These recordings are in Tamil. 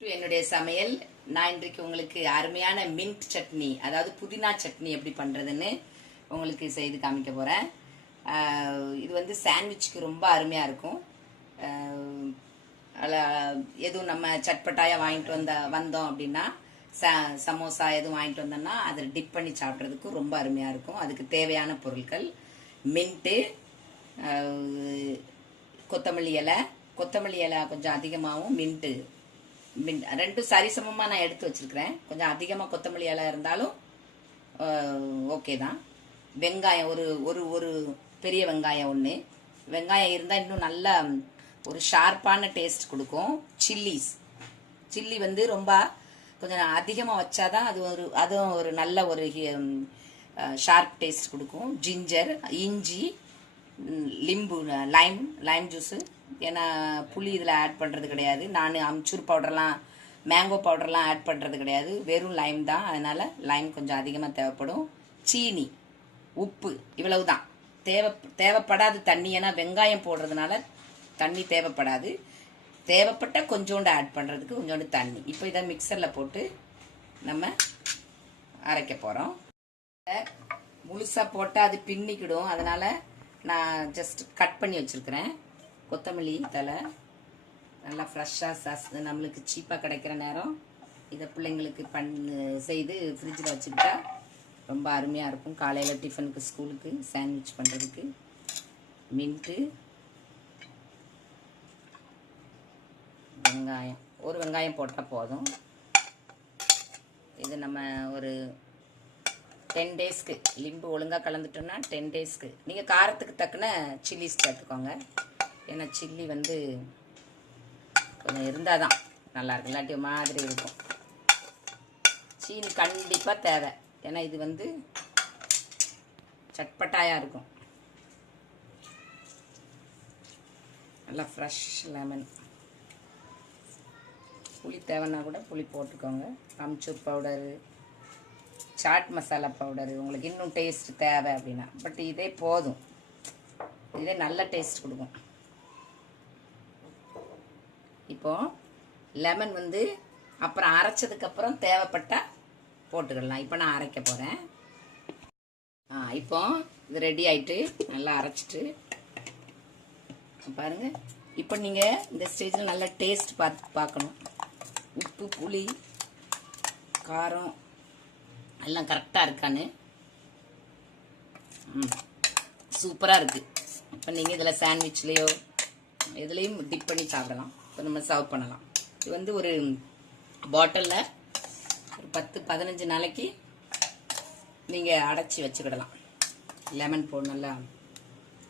என்னுடைய சமையல் நான் இன்றைக்கு உங்களுக்கு அருமையான மின்ட் சட்னி அதாவது புதினா சட்னி எப்படி பண்ணுறதுன்னு உங்களுக்கு செய்து காமிக்க போகிறேன். இது வந்து சாண்ட்விச்சுக்கு ரொம்ப அருமையாக இருக்கும். எதுவும் நம்ம சட்பட்டாயாக வாங்கிட்டு வந்தோம் அப்படின்னா சமோசா எதுவும் வாங்கிட்டு வந்தோம்னா அதில் டிப் பண்ணி சாப்பிட்றதுக்கு ரொம்ப அருமையாக இருக்கும். அதுக்கு தேவையான பொருட்கள் மின்ட்டு, கொத்தமல்லி இலை கொஞ்சம் அதிகமாகவும் மின்ட்டு ரெண்டும் சரிசமமாக நான் எடுத்து வச்சிருக்கிறேன். கொஞ்சம் அதிகமாக கொத்தமல்லி இலை இருந்தாலும் ஓகே தான். வெங்காயம் ஒரு ஒரு ஒரு பெரிய வெங்காயம் ஒன்று, வெங்காயம் இருந்தால் இன்னும் நல்ல ஒரு ஷார்ப்பான டேஸ்ட் கொடுக்கும். சில்லி வந்து ரொம்ப கொஞ்சம் அதிகமாக வச்சாதான் அதுவும் ஒரு நல்ல ஒரு ஷார்ப் டேஸ்ட் கொடுக்கும். ஜிஞ்சர், இஞ்சி, லைம் ஜூஸு. ஏன்னா புளி இதில் ஆட் பண்ணுறது கிடையாது. நான் அம்ச்சூர் பவுடர்லாம் மேங்கோ பவுடர்லாம் ஆட் பண்ணுறது கிடையாது. வெறும் லைம் தான். அதனால் லைம் கொஞ்சம் அதிகமாக தேவைப்படும். சீனி, உப்பு, இவ்வளவு தான் தேவைப்படாது தண்ணி. ஏன்னா வெங்காயம் போடுறதுனால தண்ணி தேவைப்படாது. தேவைப்பட்ட கொஞ்சோண்டு ஆட் பண்ணுறதுக்கு கொஞ்சோண்டு தண்ணி. இப்போ இதை மிக்சரில் போட்டு நம்ம அரைக்க போகிறோம். முழுசாக போட்டால் அது பின்னிக்கிடும். அதனால் நான் ஜஸ்ட் கட் பண்ணி வச்சுருக்கிறேன். கொத்தமல்லி தலை நல்லா ஃப்ரெஷ்ஷாக நம்மளுக்கு சீப்பாக கிடைக்கிற நேரம் இதை பிள்ளைங்களுக்கு செய்து ஃப்ரிட்ஜில் வச்சுக்கிட்டா ரொம்ப அருமையாக இருக்கும். காலையில் டிஃபனுக்கு, ஸ்கூலுக்கு, சாண்ட்விச் பண்ணுறதுக்கு. மின்ட்டு, வெங்காயம், ஒரு வெங்காயம் போட்டால் போதும். இது நம்ம ஒரு 10 டேஸ்க்கு லிம்பு ஒழுங்காக கலந்துட்டோம்னா 10 டேஸ்க்கு நீங்கள் காரத்துக்கு தக்கன சில்லிஸ் சேர்த்துக்கோங்க. ஏன்னா சில்லி வந்து கொஞ்சம் இருந்தால் தான் நல்லாயிருக்கும், இல்லாட்டி மாதிரி இருக்கும். சீனி கண்டிப்பாக தேவை. ஏன்னா இது வந்து சட்பட்டாயாக இருக்கும். நல்லா ஃப்ரெஷ் லெமன். புளி தேவைன்னா கூட புளி போட்டுக்கோங்க. அம்ச்சூர் பவுடரு, சாட் மசாலா பவுடரு உங்களுக்கு இன்னும் டேஸ்ட் தேவை அப்படின்னா. பட் இதே போதும். இதே நல்ல டேஸ்ட் கொடுக்கும். இப்போ லெமன் வந்து அப்புறம் அரைச்சதுக்கப்புறம் தேவைப்பட்டால் போட்டுக்கலாம். இப்போ நான் அரைக்க போகிறேன். இப்போ இது ரெடி ஆகிட்டு நல்லா அரைச்சிட்டு பாருங்கள். இப்போ நீங்கள் இந்த ஸ்டேஜில் நல்லா டேஸ்ட் பார்க்கணும். உப்பு, புளி, காரம் எல்லாம் கரெக்டாக இருக்கான்னு. சூப்பராக இருக்குது. இப்போ நீங்கள் இதில் சாண்ட்விச்லேயோ எதுலேயும் டிப் பண்ணி சாப்பிடலாம். இப்போ நம்ம சர்வ் பண்ணலாம். இது வந்து ஒரு பாட்டிலில் ஒரு 10-15 நாளைக்கு நீங்கள் அடைச்சி வச்சுக்கிடலாம். லெமன் போட்டு நல்லா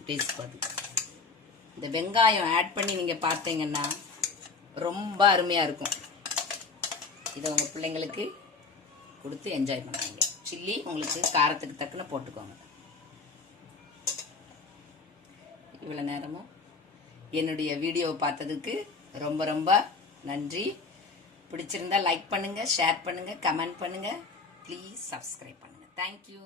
டேஸ்ட் பார்த்து இந்த வெங்காயம் ஆட் பண்ணி நீங்கள் பார்த்தீங்கன்னா ரொம்ப அருமையாக இருக்கும். இதை உங்கள் பிள்ளைங்களுக்கு கொடுத்து என்ஜாய் பண்ணுவாங்க. சில்லி உங்களுக்கு காரத்துக்கு தக்கன போட்டுக்கோங்க. இவ்வளோ நேரமும் என்னுடைய வீடியோவை பார்த்ததுக்கு ரொம்ப ரொம்ப நன்றி. பிடிச்சிருந்தா லைக் பண்ணுங்கள், ஷேர் பண்ணுங்கள், கமெண்ட் பண்ணுங்கள். ப்ளீஸ் சப்ஸ்கிரைப் பண்ணுங்கள். தேங்க்யூ.